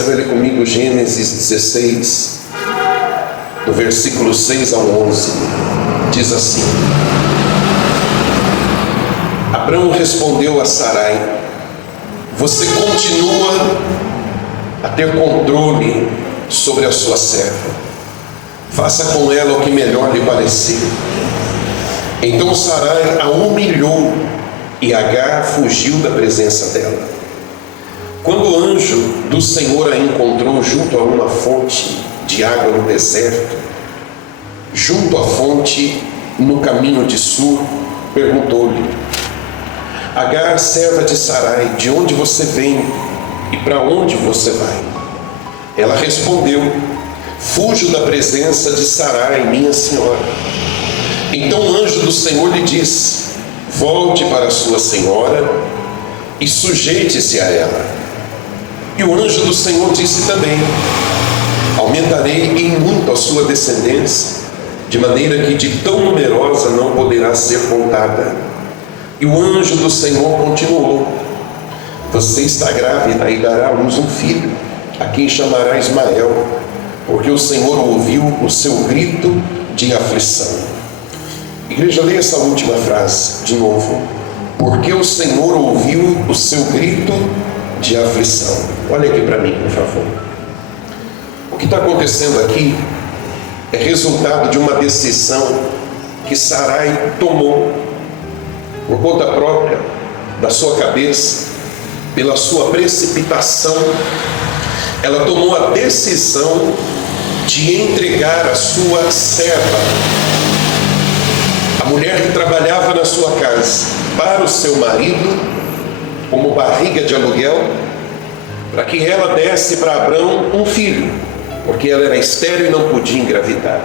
Você vai ler comigo Gênesis 16, do versículo 6 ao 11. Diz assim: Abrão respondeu a Sarai: você continua a ter controle sobre a sua serva. Faça com ela o que melhor lhe parecer. Então Sarai a humilhou e Agar fugiu da presença dela. Quando o anjo do Senhor a encontrou junto a uma fonte de água no deserto, junto à fonte no caminho de Sur, perguntou-lhe: Agar, serva de Sarai, de onde você vem e para onde você vai? Ela respondeu: fujo da presença de Sarai, minha senhora. Então o anjo do Senhor lhe disse: volte para sua senhora e sujeite-se a ela. E o anjo do Senhor disse também: aumentarei em muito a sua descendência, de maneira que de tão numerosa não poderá ser contada. E o anjo do Senhor continuou: você está grávida e dará à luz um filho, a quem chamará Ismael, porque o Senhor ouviu o seu grito de aflição. Igreja, leia essa última frase de novo: porque o Senhor ouviu o seu grito de aflição. Olha aqui para mim, por favor. O que está acontecendo aqui é resultado de uma decisão que Sarai tomou por conta própria, da sua cabeça, pela sua precipitação. Ela tomou a decisão de entregar a sua serva, a mulher que trabalhava na sua casa, para o seu marido, como barriga de aluguel, para que ela desse para Abrão um filho, porque ela era estéril e não podia engravidar.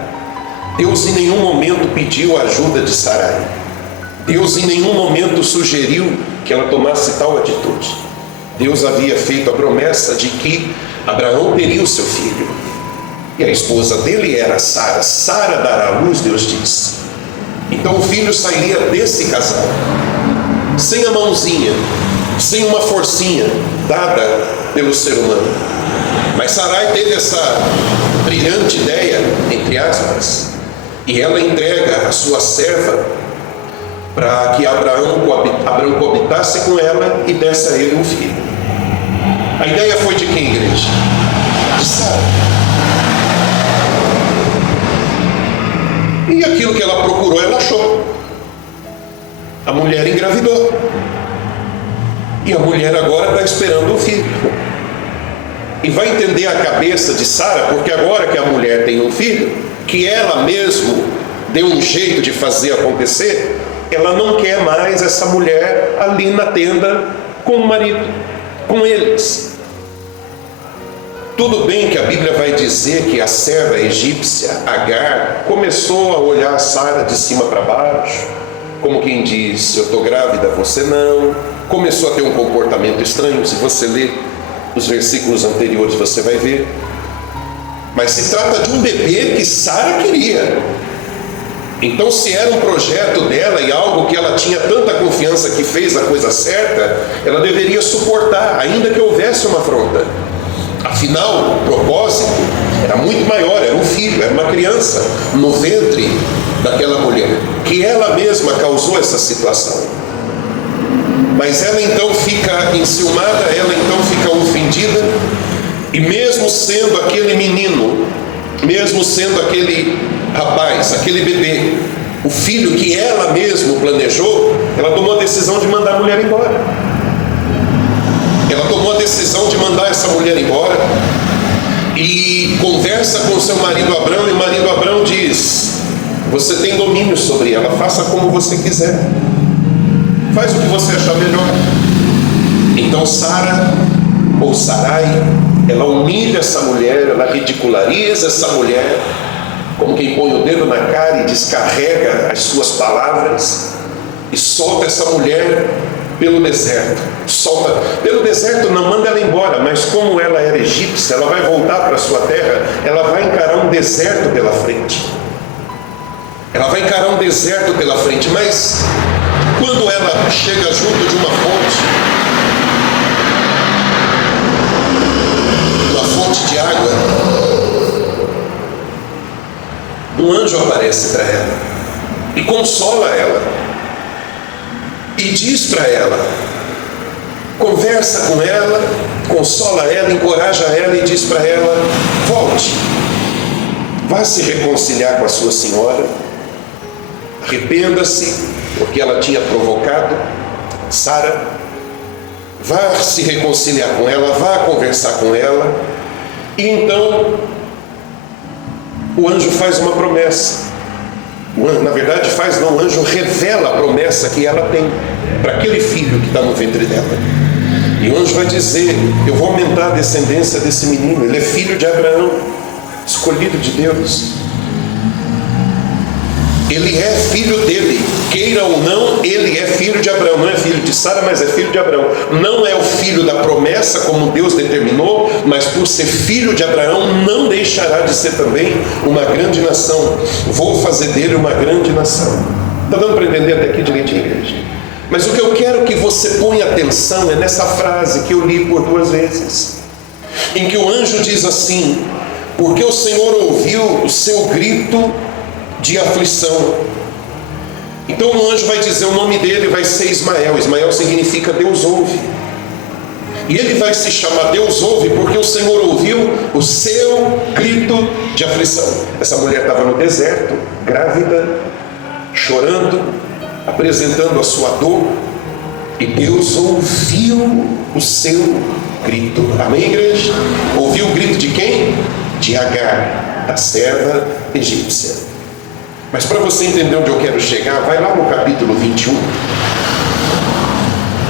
Deus em nenhum momento pediu a ajuda de Sarai. Deus em nenhum momento sugeriu que ela tomasse tal atitude. Deus havia feito a promessa de que Abraão teria o seu filho, e a esposa dele era Sara. Sara dará à luz, Deus disse. Então o filho sairia desse casal, sem a mãozinha, sem uma forcinha dada pelo ser humano. Mas Sarai teve essa brilhante ideia, entre aspas, e ela entrega a sua serva para que Abraão coabitasse com ela e desse a ele um filho. A ideia foi de quem, igreja? De Sara. E aquilo que ela procurou, ela achou. A mulher engravidou. E a mulher agora está esperando o filho. E vai entender a cabeça de Sara, porque agora que a mulher tem um filho, que ela mesmo deu um jeito de fazer acontecer, ela não quer mais essa mulher ali na tenda com o marido, com eles. Tudo bem que a Bíblia vai dizer que a serva egípcia, Agar, começou a olhar Sara de cima para baixo, como quem diz: eu estou grávida, você não. Começou a ter um comportamento estranho. Se você ler os versículos anteriores, você vai ver. Mas se trata de um bebê que Sara queria. Então, se era um projeto dela e algo que ela tinha tanta confiança que fez a coisa certa, ela deveria suportar, ainda que houvesse uma afronta. Afinal, o propósito era muito maior, era um filho, era uma criança no ventre daquela mulher, que ela mesma causou essa situação. Mas ela então fica enciumada, ela então fica ofendida, e mesmo sendo aquele menino, mesmo sendo aquele rapaz, aquele bebê, o filho que ela mesma planejou, ela tomou a decisão de mandar a mulher embora. Ela tomou a decisão de mandar essa mulher embora e conversa com seu marido Abrão, e o marido Abrão diz: você tem domínio sobre ela, faça como você quiser, faz o que você achar melhor. Então Sara, ou Sarai, ela humilha essa mulher, ela ridiculariza essa mulher, como quem põe o dedo na cara e descarrega as suas palavras, e solta essa mulher pelo deserto. Solta pelo deserto, não manda ela embora, mas como ela era egípcia, ela vai voltar para a sua terra, ela vai encarar um deserto pela frente. Ela vai encarar um deserto pela frente, mas quando ela chega junto de uma fonte um anjo aparece para ela e consola ela e diz para ela, conversa com ela, consola ela, encoraja ela e diz para ela, volte, vá se reconciliar com a sua senhora, arrependa-se, porque ela tinha provocado Sara, vá se reconciliar com ela, vá conversar com ela. E então o anjo faz uma promessa. Na verdade o anjo revela a promessa que ela tem para aquele filho que está no ventre dela. E o anjo vai dizer, eu vou aumentar a descendência desse menino, ele é filho de Abraão, escolhido de Deus. Ele é filho dele, queira ou não, ele é filho de Abraão. Não é filho de Sara, mas é filho de Abraão. Não é o filho da promessa como Deus determinou, mas por ser filho de Abraão, não deixará de ser também uma grande nação. Vou fazer dele uma grande nação. Está dando para entender até aqui direitinho, igreja? Mas o que eu quero que você ponha atenção é nessa frase que eu li por 2 vezes, em que o anjo diz assim, porque o Senhor ouviu o seu grito de aflição. Então o anjo vai dizer, o nome dele vai ser Ismael. Ismael significa Deus ouve. E ele vai se chamar Deus ouve porque o Senhor ouviu o seu grito de aflição. Essa mulher estava no deserto, grávida, chorando, apresentando a sua dor, e Deus ouviu o seu grito. Amém, igreja? Ouviu o grito de quem? De Agar, da serva egípcia. Mas para você entender onde eu quero chegar, vai lá no capítulo 21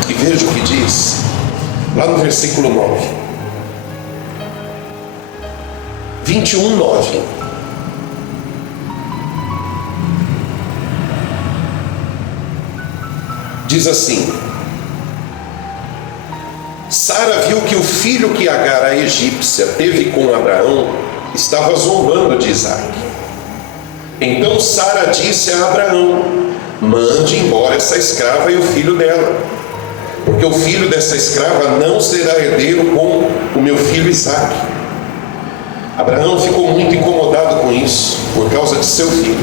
e veja o que diz lá no versículo 9. 21, 9. Diz assim: Sara viu que o filho que Agar, a egípcia, teve com Abraão estava zombando de Isaque. Então Sara disse a Abraão: mande embora essa escrava e o filho dela, porque o filho dessa escrava não será herdeiro com o meu filho Isaque. Abraão ficou muito incomodado com isso, por causa de seu filho.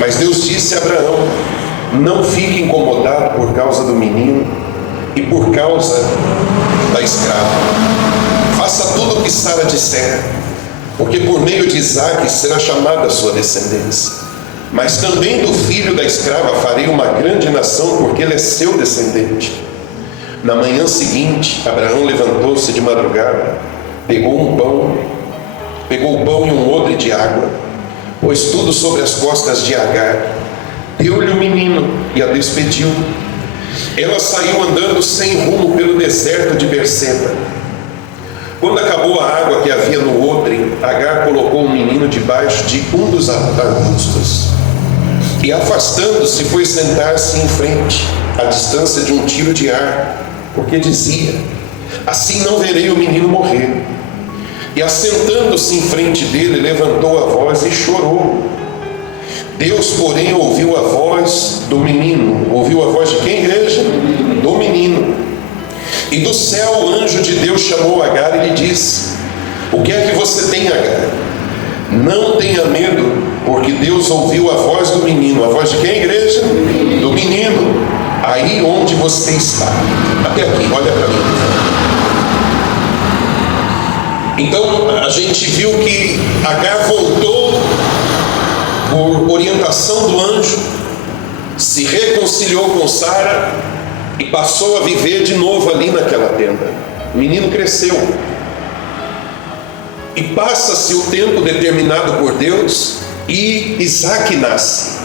Mas Deus disse a Abraão: não fique incomodado por causa do menino e por causa da escrava. Faça tudo o que Sara disser, porque por meio de Isaque será chamada a sua descendência. Mas também do filho da escrava farei uma grande nação, porque ele é seu descendente. Na manhã seguinte, Abraão levantou-se de madrugada, pegou o pão e um odre de água, pôs tudo sobre as costas de Agar, deu-lhe o menino e a despediu. Ela saiu andando sem rumo pelo deserto de Berseba. Quando acabou a água que havia no odre, Agar colocou o menino debaixo de um dos arbustos e, afastando-se, foi sentar-se em frente, à distância de um tiro de arco, porque dizia: assim não verei o menino morrer. E, assentando-se em frente dele, levantou a voz e chorou. Deus, porém, ouviu a voz do menino. Ouviu a voz de quem, igreja? Do menino. E do céu o anjo de Deus chamou Agar e lhe disse: o que é que você tem, Agar? Não tenha medo, porque Deus ouviu a voz do menino. A voz de quem, igreja? Do menino, aí onde você está. Até aqui, olha para mim. Então a gente viu que Agar voltou por orientação do anjo, se reconciliou com Sara e passou a viver de novo ali naquela tenda. O menino cresceu e passa-se o tempo determinado por Deus e Isaque nasce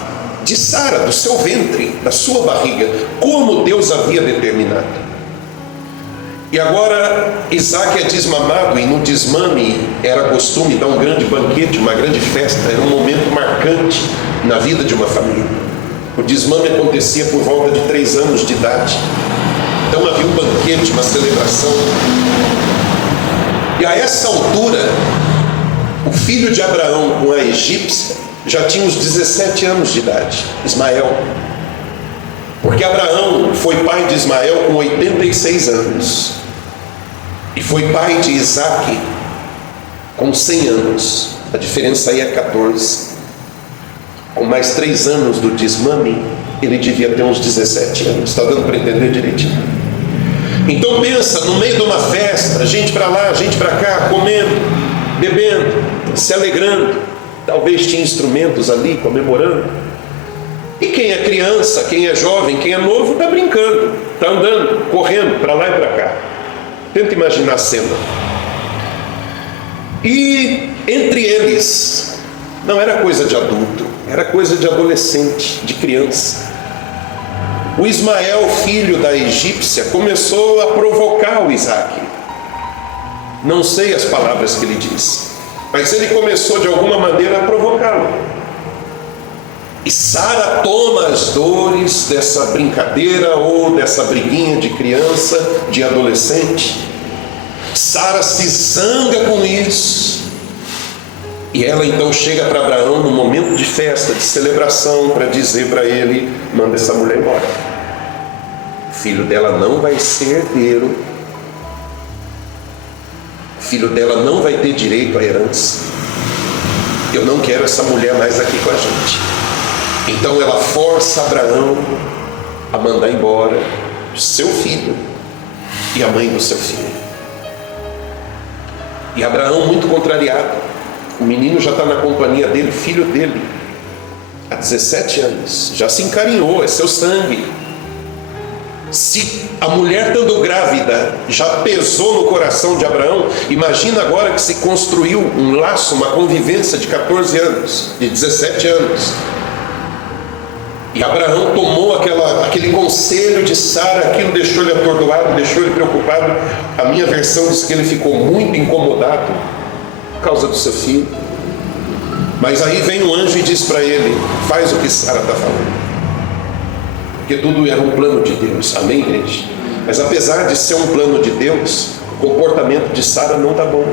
de Sara, do seu ventre, da sua barriga, como Deus havia determinado. E agora Isaque é desmamado, e no desmame era costume dar um grande banquete, uma grande festa, era um momento marcante na vida de uma família. O desmame acontecia por volta de 3 anos de idade. Então havia um banquete, uma celebração. E a essa altura, o filho de Abraão com a egípcia já tinha uns 17 anos de idade, Ismael. Porque Abraão foi pai de Ismael com 86 anos. E foi pai de Isaque com 100 anos. A diferença aí é 14. com mais 3 anos do desmame, ele devia ter uns 17 anos. Está dando para entender direitinho? Então pensa, no meio de uma festa, gente para lá, gente para cá, comendo, bebendo, se alegrando. Talvez tinha instrumentos ali, comemorando. E quem é criança, quem é jovem, quem é novo, está brincando, está andando, correndo para lá e para cá. Tenta imaginar a cena. E entre eles, não era coisa de adulto, era coisa de adolescente, de criança. O Ismael, filho da egípcia, começou a provocar o Isaac. Não sei as palavras que ele disse, mas ele começou de alguma maneira a provocá-lo. E Sara toma as dores dessa brincadeira ou dessa briguinha de criança, de adolescente. Sara se zanga com isso. E ela então chega para Abraão no momento de festa, de celebração, para dizer para ele: manda essa mulher embora. O filho dela não vai ser herdeiro. O filho dela não vai ter direito à herança. Eu não quero essa mulher mais aqui com a gente. Então ela força Abraão a mandar embora seu filho e a mãe do seu filho. E Abraão, muito contrariado, o menino já está na companhia dele, filho dele, há 17 anos, já se encarinhou, é seu sangue. Se a mulher estando grávida já pesou no coração de Abraão, imagina agora que se construiu um laço, uma convivência de 14 anos, de 17 anos. E Abraão tomou aquele conselho de Sara, aquilo deixou ele atordoado, deixou ele preocupado. A minha versão diz que ele ficou muito incomodado por causa do seu filho. Mas aí vem um anjo e diz para ele: faz o que Sara está falando. Porque tudo era um plano de Deus, amém, igreja? Mas apesar de ser um plano de Deus, o comportamento de Sara não está bom.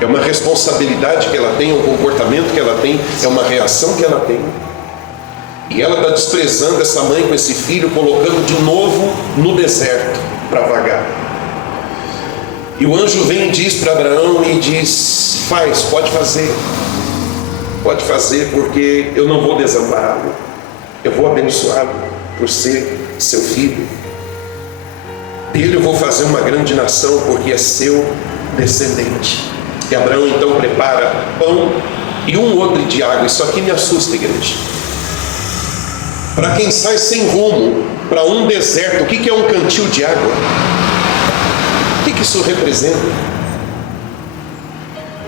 É uma responsabilidade que ela tem, é um comportamento que ela tem, é uma reação que ela tem. E ela está desprezando essa mãe com esse filho, colocando de novo no deserto para vagar. E o anjo vem e diz para Abraão e diz: pode fazer, porque eu não vou desampará-lo, eu vou abençoá-lo por ser seu filho. Dele eu vou fazer uma grande nação, porque é seu descendente. E Abraão então prepara pão e um odre de água. Isso aqui me assusta, igreja. Para quem sai sem rumo para um deserto, o que é um cantil de água? O que isso representa?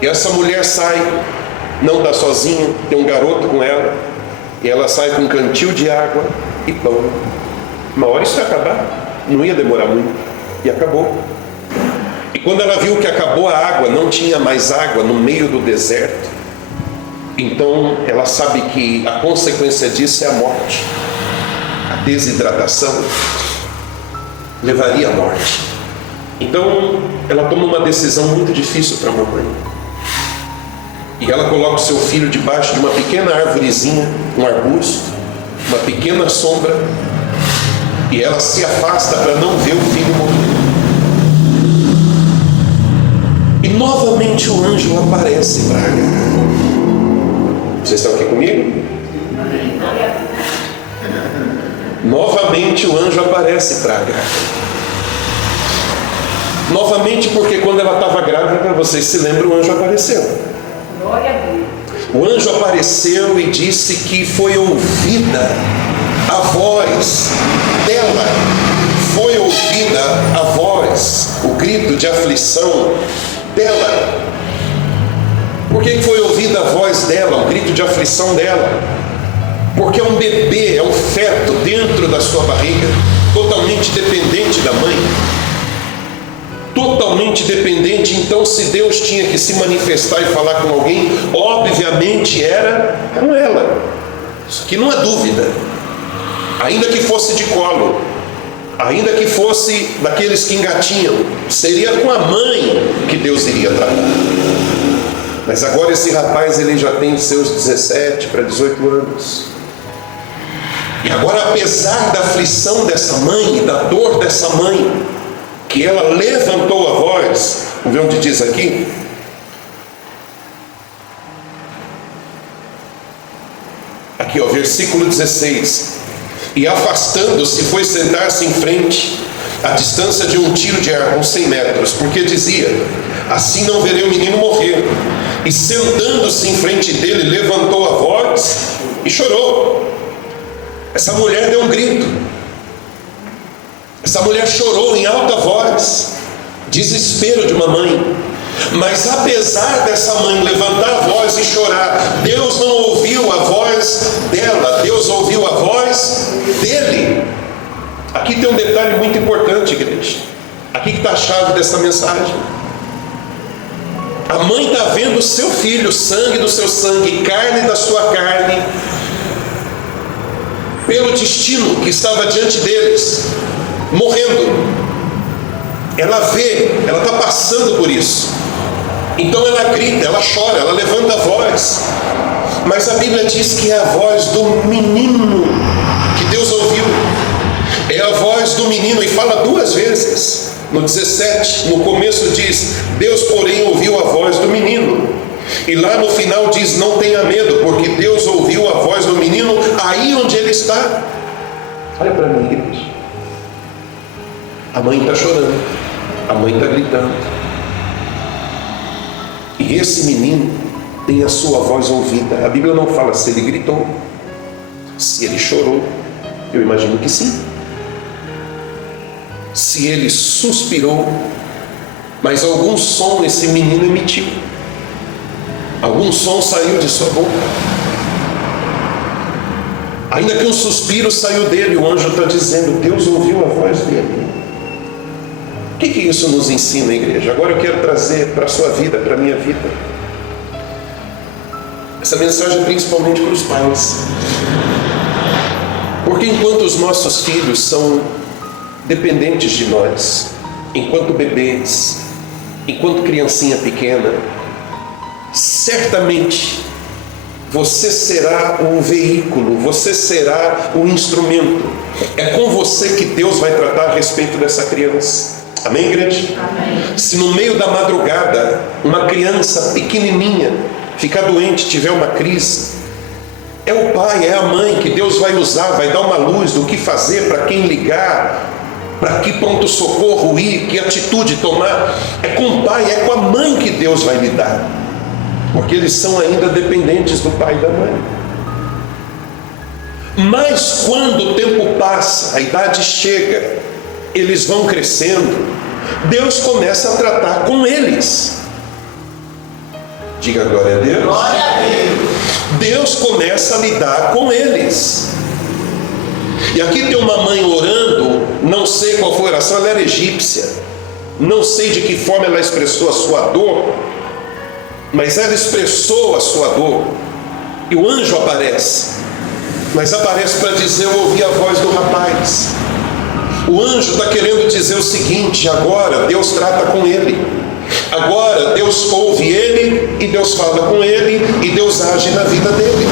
E essa mulher sai, não está sozinha, tem um garoto com ela, e ela sai com um cantil de água e pão. Uma hora isso ia acabar, não ia demorar muito, e acabou. E quando ela viu que acabou a água, não tinha mais água no meio do deserto, então ela sabe que a consequência disso é a morte. A desidratação levaria à morte. Então ela toma uma decisão muito difícil para a mamãe. E ela coloca o seu filho debaixo de uma pequena árvorezinha, um arbusto, uma pequena sombra, e ela se afasta para não ver o filho morrer. E novamente o anjo aparece para Agar. Vocês estão aqui comigo? Novamente o anjo aparece para Agar. Novamente, porque quando ela estava grávida, vocês se lembram, o anjo apareceu. Glória a Deus. O anjo apareceu e disse que foi ouvida a voz dela. Foi ouvida a voz, o grito de aflição dela. Por que foi ouvida a voz dela, o grito de aflição dela? Porque é um bebê, é um feto dentro da sua barriga, totalmente dependente da mãe. Totalmente dependente. Então, se Deus tinha que se manifestar e falar com alguém, obviamente era com ela. Isso aqui não há dúvida. Ainda que fosse de colo, ainda que fosse daqueles que engatinham, seria com a mãe que Deus iria tratar. Mas agora esse rapaz, ele já tem seus 17 para 18 anos. E agora, apesar da aflição dessa mãe, da dor dessa mãe, que ela levantou a voz, vamos ver onde diz aqui. Aqui, ó, versículo 16. E afastando-se, foi sentar-se em frente, à distância de um tiro de arco, uns 100 metros, porque dizia: assim não verei o menino morrer. E sentando-se em frente dele, levantou a voz e chorou. Essa mulher deu um grito. Essa mulher chorou em alta voz. Desespero de uma mãe. Mas apesar dessa mãe levantar a voz e chorar, Deus não ouviu a voz dela, Deus ouviu a voz dele. Aqui tem um detalhe muito importante, igreja. Aqui que está a chave dessa mensagem. A mãe está vendo o seu filho, sangue do seu sangue, carne da sua carne, pelo destino que estava diante deles, morrendo. Ela vê, ela está passando por isso. Então ela grita, ela chora, ela levanta a voz. Mas a Bíblia diz que é a voz do menino que Deus ouviu. É a voz do menino, e fala 2 vezes. No 17, no começo diz: Deus, porém, ouviu a voz do menino. E lá no final diz: não tenha medo, porque Deus ouviu a voz do menino aí onde ele está. Olha para mim, igreja. A mãe está chorando, a mãe está gritando. E esse menino tem a sua voz ouvida. A Bíblia não fala se ele gritou, se ele chorou. Eu imagino que sim. Se ele suspirou, mas algum som esse menino emitiu. Algum som saiu de sua boca. Ainda que um suspiro saiu dele, o anjo está dizendo: Deus ouviu a voz dele. O que isso nos ensina, igreja? Agora eu quero trazer para a sua vida, para a minha vida, essa mensagem principalmente para os pais. Porque enquanto os nossos filhos são dependentes de nós, enquanto bebês, enquanto criancinha pequena, certamente você será o veículo, você será o instrumento. É com você que Deus vai tratar a respeito dessa criança. Amém, igreja? Amém. Se no meio da madrugada uma criança pequenininha ficar doente, tiver uma crise, é o pai, é a mãe que Deus vai usar, vai dar uma luz do que fazer, para quem ligar, para que pronto-socorro ir, que atitude tomar. É com o pai, é com a mãe que Deus vai lidar, porque eles são ainda dependentes do pai e da mãe. Mas quando o tempo passa, a idade chega, eles vão crescendo, Deus começa a tratar com eles. Diga glória a Deus. Glória a Deus. Deus começa a lidar com eles. E aqui tem uma mãe orando, não sei qual foi a oração, ela era egípcia, não sei de que forma ela expressou a sua dor, mas ela expressou a sua dor, e o anjo aparece, mas aparece para dizer: eu ouvi a voz do rapaz. O anjo está querendo dizer o seguinte: agora Deus trata com ele, agora Deus ouve ele, e Deus fala com ele, e Deus age na vida dele.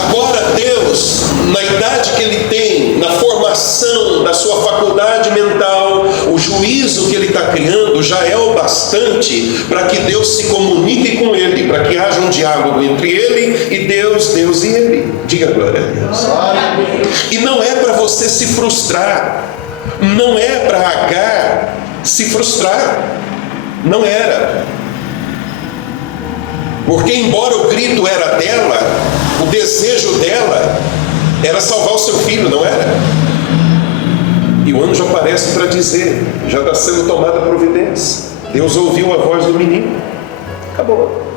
Agora Deus, na idade que ele tem, na formação da sua faculdade mental, o juízo que ele está criando já é o bastante para que Deus se comunique com ele, para que haja um diálogo entre ele e Deus e ele. Diga glória a Deus. E não é para você se frustrar, não é para Agar se frustrar, não era. Porque embora o grito era dela, o desejo dela era salvar o seu filho, não era? E o anjo aparece para dizer: já está sendo tomada providência. Deus ouviu a voz do menino. Acabou.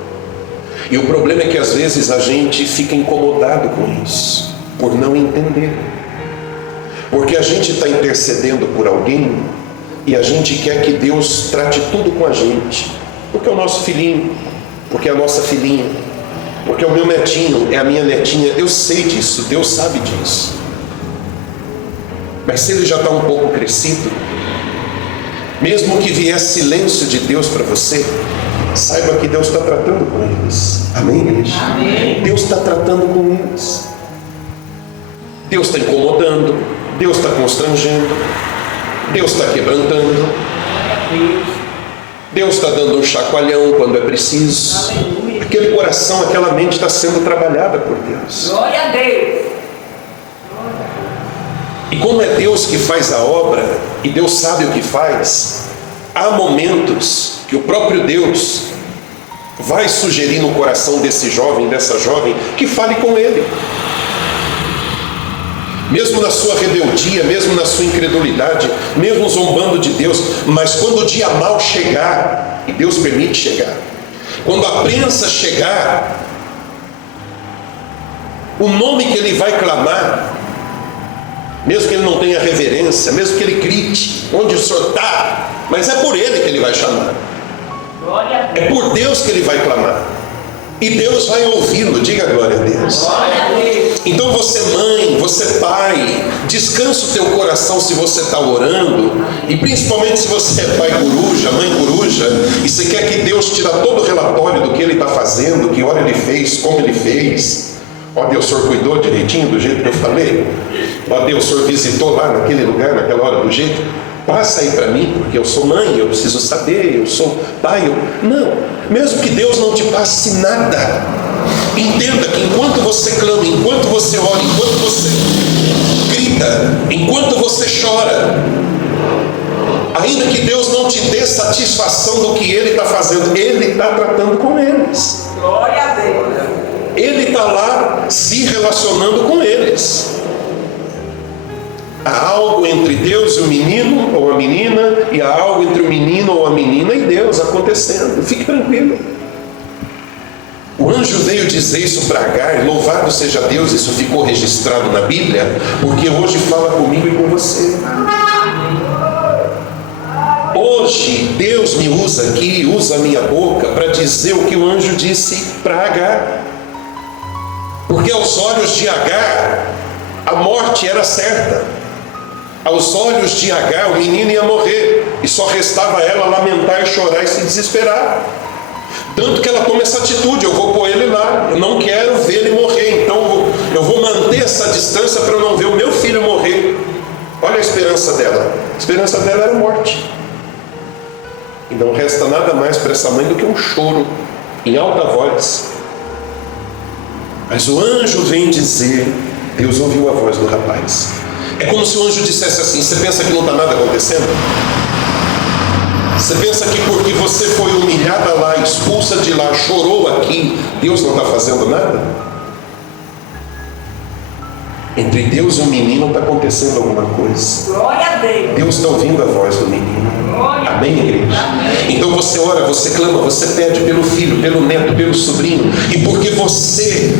E o problema é que às vezes a gente fica incomodado com isso, por não entender. Porque a gente está intercedendo por alguém e a gente quer que Deus trate tudo com a gente. Porque é o nosso filhinho, porque é a nossa filhinha, porque é o meu netinho, é a minha netinha. Eu sei disso, Deus sabe disso. Mas se ele já está um pouco crescido, mesmo que vier silêncio de Deus para você, saiba que Deus está tratando com eles. Amém, igreja? Amém. Deus está tratando com eles. Deus está incomodando, Deus está constrangendo, Deus está quebrantando, Deus está dando um chacoalhão quando é preciso. aquele coração, aquela mente está sendo trabalhada por Deus. Glória a Deus. E como é Deus que faz a obra, e Deus sabe o que faz, há momentos que o próprio Deus vai sugerir no coração desse jovem, dessa jovem, que fale com ele. Mesmo na sua rebeldia, mesmo na sua incredulidade, mesmo zombando de Deus, mas quando o dia mau chegar, e Deus permite chegar, quando a prensa chegar, o nome que ele vai clamar, mesmo que ele não tenha reverência, mesmo que ele grite, onde o Senhor está, mas é por ele que ele vai chamar, é por Deus que ele vai clamar, e Deus vai ouvi-lo. Diga glória a Deus. Então você mãe, você pai, descansa o teu coração se você está orando, e principalmente se você é pai coruja, mãe coruja, e você quer que Deus tire todo o relatório do que ele está fazendo, que hora ele fez, como ele fez. Ó Deus, o Senhor cuidou direitinho do jeito que eu falei? Ó Deus, o Senhor visitou lá naquele lugar, naquela hora do jeito? Passa aí para mim, porque eu sou mãe, eu preciso saber, eu sou pai. Não, mesmo que Deus não te passe nada, entenda que enquanto você clama, enquanto você ora, enquanto você grita, enquanto você chora, ainda que Deus não te dê satisfação do que Ele está fazendo, Ele está tratando com eles. Glória a Deus. Ele está lá se relacionando com eles. Há algo entre Deus e o menino ou a menina, e há algo entre o menino ou a menina e Deus acontecendo. Fique tranquilo. O anjo veio dizer isso para Agar, louvado seja Deus, isso ficou registrado na Bíblia, porque hoje fala comigo e com você. Hoje Deus me usa aqui, usa a minha boca para dizer o que o anjo disse para Agar. Porque aos olhos de Agar, a morte era certa. Aos olhos de Agar, o menino ia morrer, e só restava ela lamentar, chorar e se desesperar. Tanto que ela toma essa atitude: eu vou pôr ele lá, eu não quero ver ele morrer, então eu vou manter essa distância para eu não ver o meu filho morrer. Olha a esperança dela. A esperança dela era a morte. E não resta nada mais para essa mãe do que um choro em alta voz. Mas o anjo vem dizer, Deus ouviu a voz do rapaz. É como se o anjo dissesse assim: você pensa que não está nada acontecendo? Você pensa que porque você foi humilhada lá, expulsa de lá, chorou aqui, Deus não está fazendo nada? Entre Deus e o menino está acontecendo alguma coisa. Glória a Deus. Deus está ouvindo a voz do menino. Amém, igreja? Amém. Então você ora, você clama, você pede pelo filho, pelo neto, pelo sobrinho, e porque você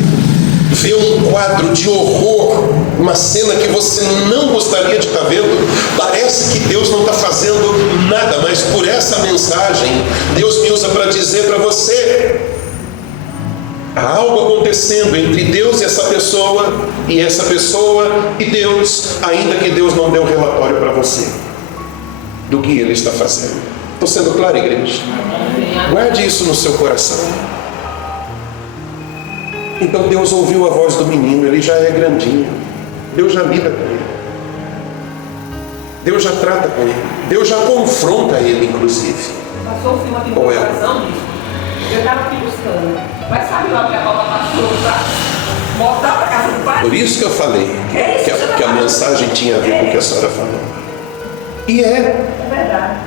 vê um quadro de horror, uma cena que você não gostaria de estar vendo, parece que Deus não está fazendo nada, mas por essa mensagem Deus me usa para dizer para você: há algo acontecendo entre Deus e essa pessoa e Deus, ainda que Deus não deu relatório para você do que Ele está fazendo. Estou sendo claro, igreja? Guarde isso no seu coração. Então Deus ouviu a voz do menino, ele já é grandinho, Deus já lida com ele, Deus já trata com ele, Deus já confronta ele, inclusive. Passou o filme aqui no meu coração disso. Eu estava aqui buscando, mas sabe lá que a Paula passou para voltar para casa do pai? Por isso que eu falei que a mensagem tinha a ver com o que a senhora falou. E é verdade.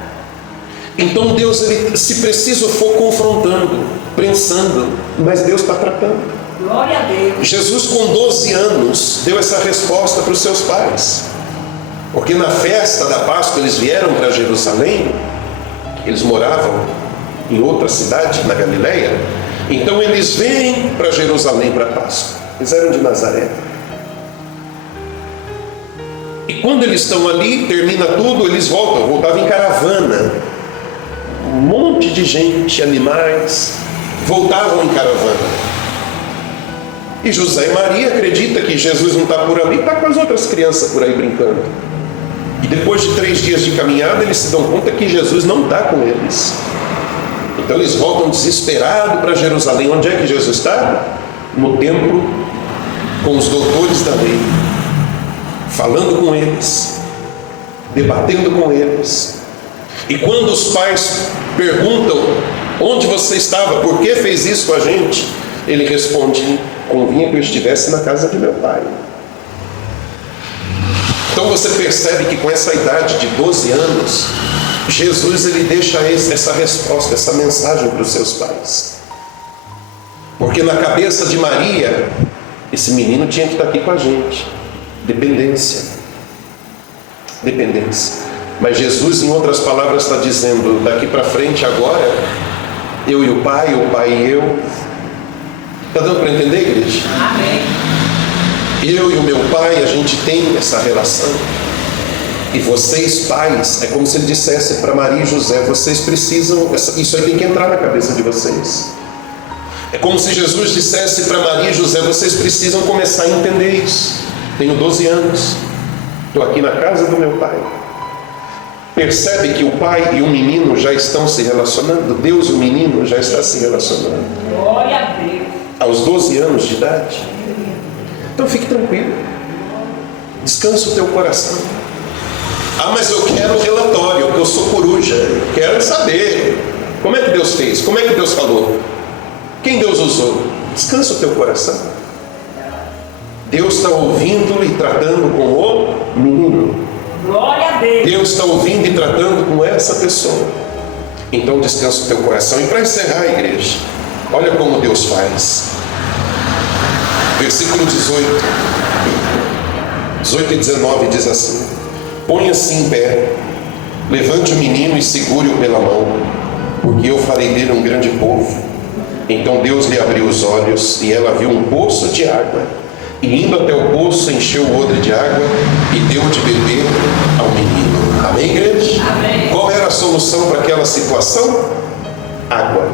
Então Deus, ele, se preciso for, confrontando, prensando, mas Deus está tratando. Glória a Deus. Jesus, com 12 anos, deu essa resposta para os seus pais, porque na festa da Páscoa eles vieram para Jerusalém, eles moravam em outra cidade, na Galileia, então eles vêm para Jerusalém para a Páscoa, eles eram de Nazaré. E quando eles estão ali, termina tudo, eles voltavam em caravana, um monte de gente, animais, voltavam em caravana. E José e Maria acreditam que Jesus não está por ali, está com as outras crianças por aí brincando. E depois de 3 dias de caminhada, eles se dão conta que Jesus não está com eles. Então eles voltam desesperados para Jerusalém. Onde é que Jesus está? No templo, com os doutores da lei, falando com eles, debatendo com eles. E quando os pais perguntam Onde você estava? Por que fez isso com a gente? Ele responde: convinha que eu estivesse na casa de meu pai. Então você percebe que com essa idade de 12 anos, Jesus ele deixa essa resposta, essa mensagem para os seus pais. Porque na cabeça de Maria, esse menino tinha que estar aqui com a gente. Dependência. Mas Jesus, em outras palavras, está dizendo: daqui para frente agora, eu e o pai e eu. Está dando para entender, igreja? Amém. Eu e o meu pai, a gente tem essa relação. E vocês, pais, é como se ele dissesse para Maria e José: vocês precisam, isso aí tem que entrar na cabeça de vocês. É como se Jesus dissesse para Maria e José: vocês precisam começar a entender isso. Tenho 12 anos, estou aqui na casa do meu pai. Percebe que o pai e o menino já estão se relacionando? Deus e o menino já estão se relacionando. Glória a Deus. Aos 12 anos de idade. Então fique tranquilo. Descansa o teu coração. Ah, mas eu quero o relatório, porque eu sou coruja. Eu quero saber. Como é que Deus fez? Como é que Deus falou? Quem Deus usou? Descansa o teu coração. Deus está ouvindo e tratando com o menino. Glória a Deus. Deus está ouvindo e tratando com essa pessoa. Então descansa o teu coração. E para encerrar, igreja, olha como Deus faz. Versículo 18 e 19 diz assim: ponha-se em pé, levante o menino e segure-o pela mão, porque eu farei dele um grande povo. Então Deus lhe abriu os olhos e ela viu um poço de água, e indo até o poço encheu o odre de água e deu de beber ao menino. Amém, igreja? Amém. Qual era a solução para aquela situação? Água.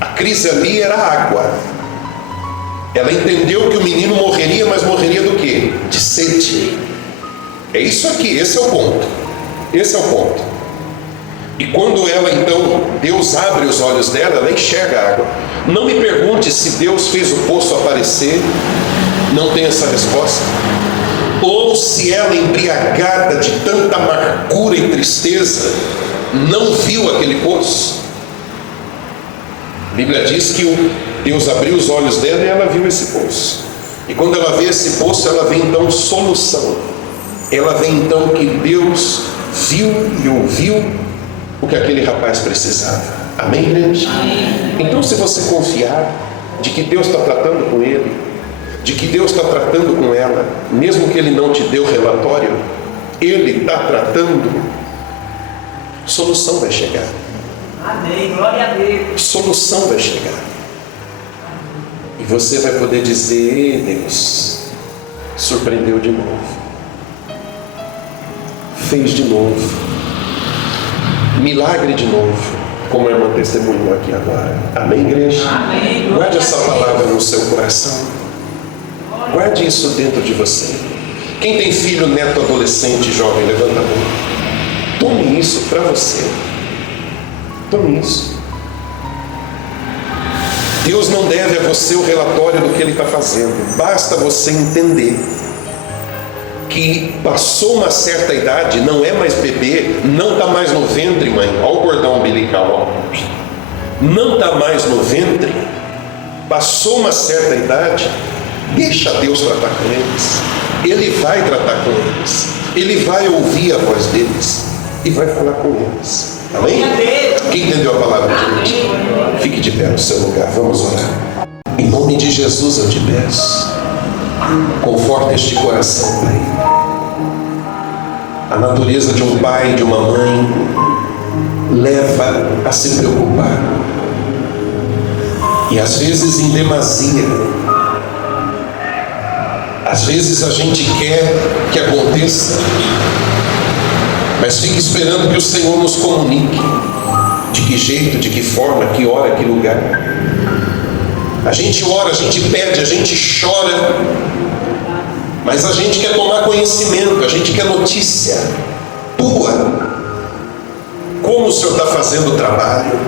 A crise ali era água. Ela entendeu que o menino morreria, mas morreria do quê? De sede. É isso aqui, esse é o ponto. Esse é o ponto. E quando ela então, Deus abre os olhos dela, ela enxerga a água. Não me pergunte se Deus fez o poço aparecer, não tem essa resposta. Ou se ela, embriagada de tanta amargura e tristeza, não viu aquele poço. A Bíblia diz que Deus abriu os olhos dela e ela viu esse poço. E quando ela vê esse poço, ela vê então solução. Ela vê então que Deus viu e ouviu o que aquele rapaz precisava. Amém, igreja? Amém. Então, se você confiar de que Deus está tratando com ele, de que Deus está tratando com ela, mesmo que ele não te dê o relatório, ele está tratando, solução vai chegar. Amém, glória a Deus. Solução vai chegar. E você vai poder dizer: Deus surpreendeu de novo, fez de novo, milagre de novo, como a irmã testemunhou aqui agora. Amém, igreja? Amém. Guarde essa palavra no seu coração. Guarde isso dentro de você. Quem tem filho, neto, adolescente, jovem, levanta a mão. Tome isso para você. Tome isso. Deus não deve a você o relatório do que Ele está fazendo. Basta você entender que passou uma certa idade, não é mais bebê, não está mais no ventre, mãe. Olha o cordão umbilical, ó. Não está mais no ventre. Passou uma certa idade, deixa Deus tratar com eles. Ele vai tratar com eles. Ele vai ouvir a voz deles e vai falar com eles. Amém? Quem entendeu a palavra de Deus? Fique de pé no seu lugar, vamos orar. Em nome de Jesus eu te peço, conforta este coração, Pai. A natureza de um pai, de uma mãe, leva a se preocupar. E às vezes em demasia. Às vezes a gente quer que aconteça, mas fica esperando que o Senhor nos comunique. De que jeito, de que forma, que hora, que lugar. A gente ora, a gente pede, a gente chora, mas a gente quer tomar conhecimento, a gente quer notícia tua. Como o Senhor está fazendo o trabalho.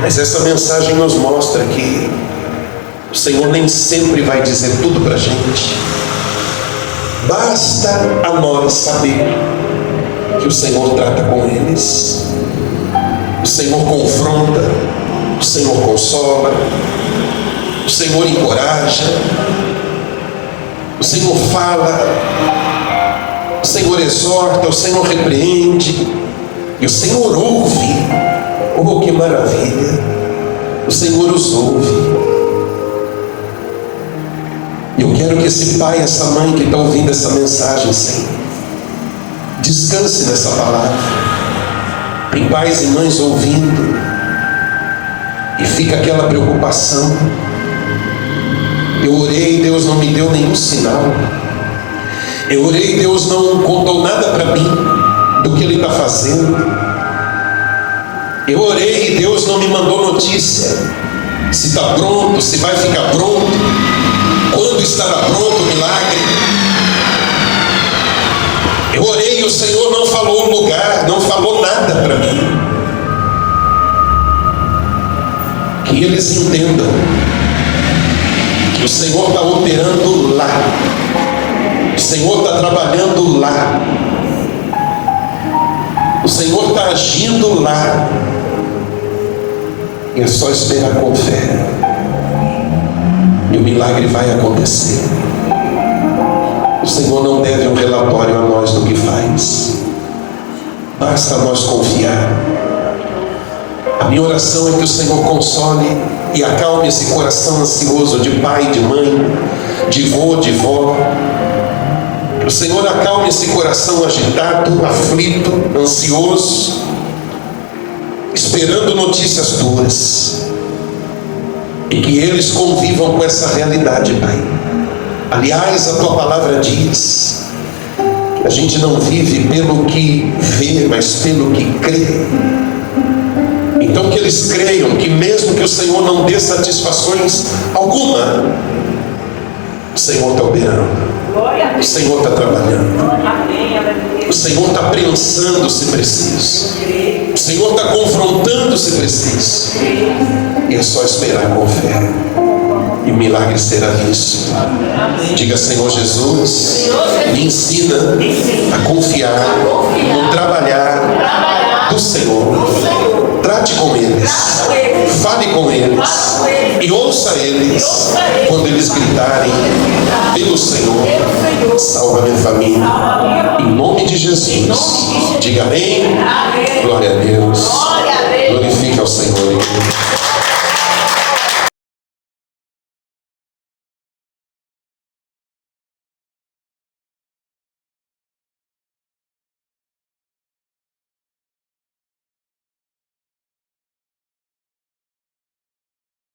Mas essa mensagem nos mostra que o Senhor nem sempre vai dizer tudo para a gente. Basta a nós saber que o Senhor trata com eles. O Senhor confronta, o Senhor consola, o Senhor encoraja, o Senhor fala, o Senhor exorta, o Senhor repreende, e o Senhor ouve. Oh, que maravilha! O Senhor os ouve. Eu quero que esse pai, essa mãe que está ouvindo essa mensagem, Senhor, descanse nessa palavra. Tem pais e mães ouvindo e fica aquela preocupação. Eu orei e Deus não me deu nenhum sinal. Eu orei e Deus não contou nada para mim do que Ele está fazendo. Eu orei e Deus não me mandou notícia se está pronto, se vai ficar pronto, quando estará pronto o milagre. Eu orei e o Senhor não falou o lugar, não falou nada para mim. Que eles entendam que o Senhor está operando lá, o Senhor está trabalhando lá, o Senhor está agindo lá, e é só esperar com fé, e o milagre vai acontecer. O Senhor não deve um relatório a nós do que faz, basta nós confiar. A minha oração é que o Senhor console e acalme esse coração ansioso de pai, de mãe, de vô, de vó. Que o Senhor acalme esse coração agitado, aflito, ansioso, esperando notícias tuas. E que eles convivam com essa realidade, Pai. Aliás, a tua palavra diz que a gente não vive pelo que vê, mas pelo que crê. Então que eles creiam que mesmo que o Senhor não dê satisfações alguma, o Senhor está operando, o Senhor está trabalhando, o Senhor está prensando se preciso, o Senhor está confrontando se preciso, e é só esperar com fé, e o milagre será visto. Diga: Senhor Jesus, me ensina a confiar no trabalhar do Senhor. Trate com eles, fale com eles e ouça eles quando eles gritarem pelo Senhor. Salva minha família, em nome de Jesus. Diga amém.